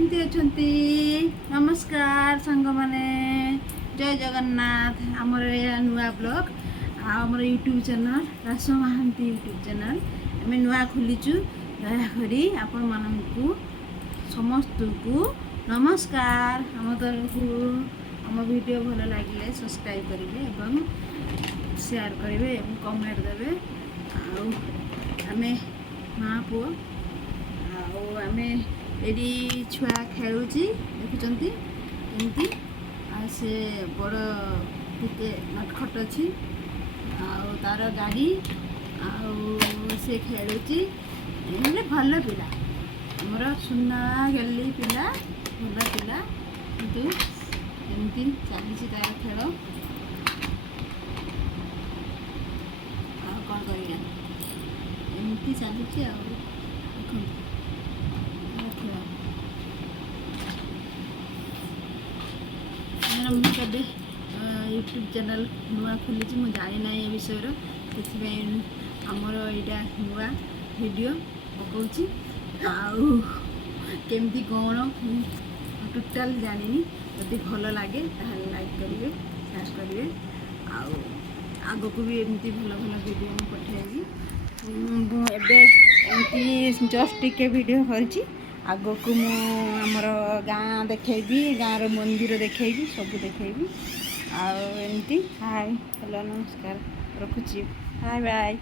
केमती अछंती नमस्कार सांग माने जय जगन्नाथ आमर या नुआ ब्लॉग आमर YouTube channel Raso Mohanty YouTube channel आम नुआ खोलीचु दयाकरी आपण मानकू समस्त को नमस्कार आम तरफ आम वीडियो भल लगे सब्सक्राइब करेंगे एवं शेयर करेंगे एवं कमेंट देवे आमे माँ पुओ आमे एडी छुआ खेलुची देखुचंती एमती से बड़ टिके नटखट अच्छी तार गाड़ी से खेलुची मतलब भल पिला आमर सुना गली पिला भल पिला किंतु एमती चली तार खेल कौन कर एमती चलुची मुझे यूट्यूब चैनल नुआ खोली मुझे जानी ना ये विषय आमर यहाँ नुआ वीडियो पकाउची केमती कौन टोटाल जानी जदि भल लगे लाइक करेंगे शेयर करेंगे आग को भी एमती भल भल वीडियो पठेबी एमती जस्ट टिके वीडियो करची आग को आमर गाँ देखेबी गाँव मंदिर देखेबी सब देखेबी आमती हाय हेलो नमस्कार रखुची बाय बाय।